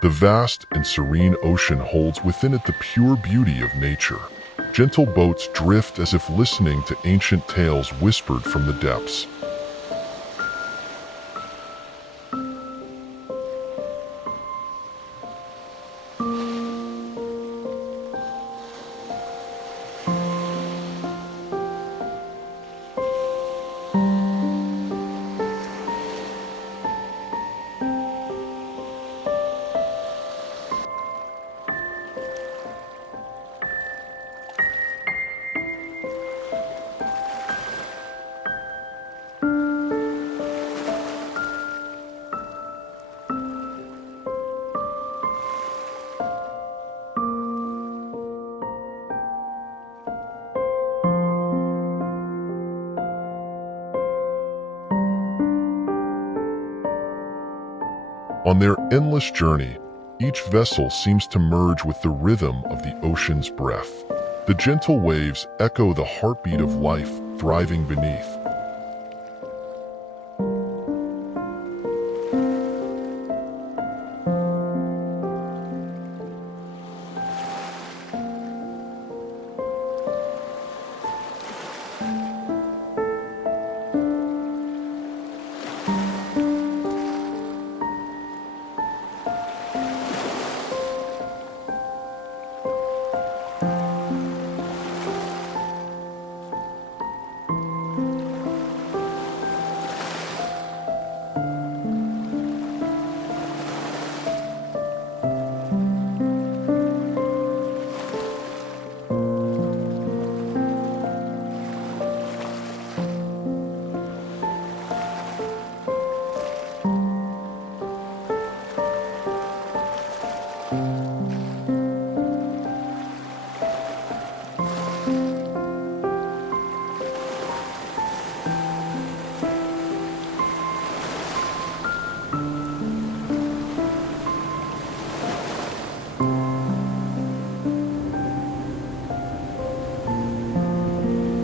The vast and serene ocean holds within it the pure beauty of nature. Gentle boats drift as if listening to ancient tales whispered from the depths. On their endless journey, each vessel seems to merge with the rhythm of the ocean's breath. The gentle waves echo the heartbeat of life thriving beneath.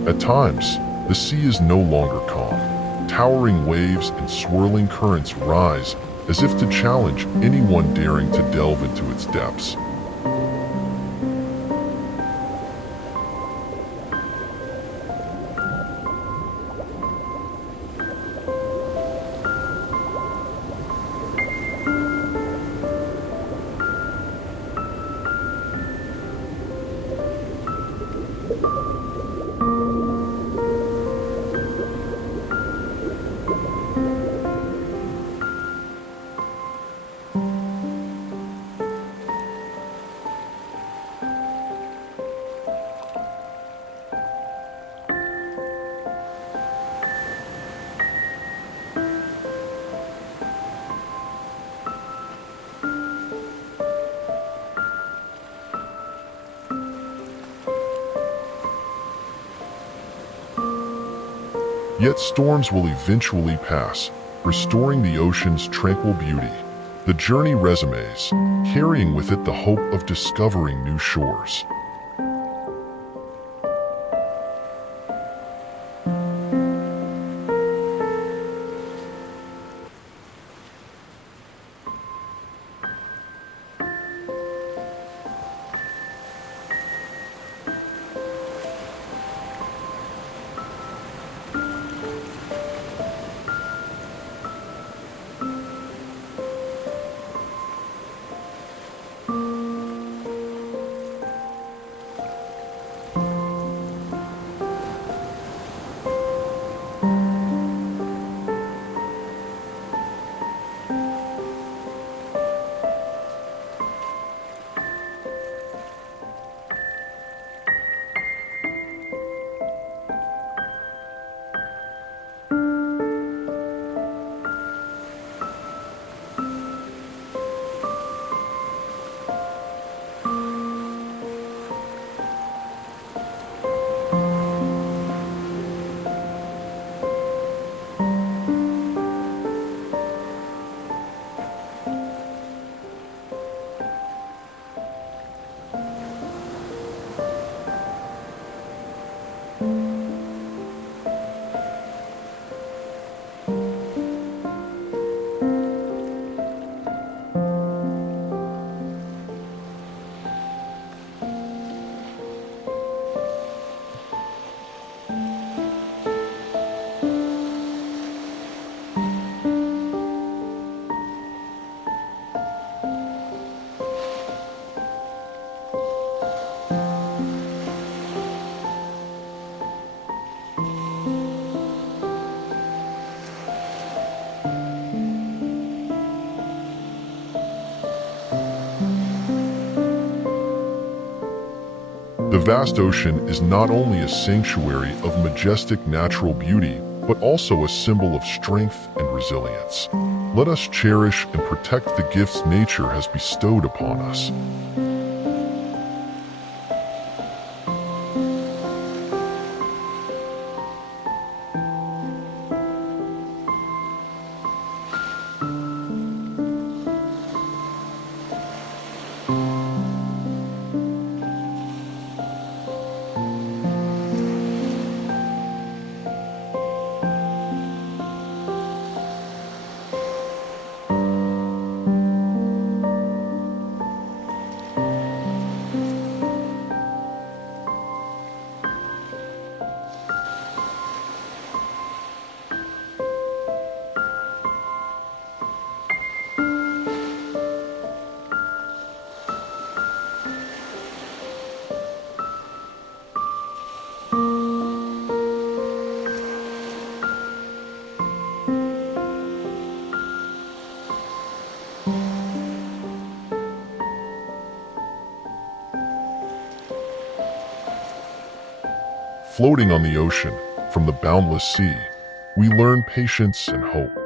At times, the sea is no longer calm. Towering waves and swirling currents rise as if to challenge anyone daring to delve into its depths. Yet storms will eventually pass, restoring the ocean's tranquil beauty. The journey resumes, carrying with it the hope of discovering new shores. The vast ocean is not only a sanctuary of majestic natural beauty, but also a symbol of strength and resilience. Let us cherish and protect the gifts nature has bestowed upon us. Floating on the ocean, from the boundless sea, we learn patience and hope.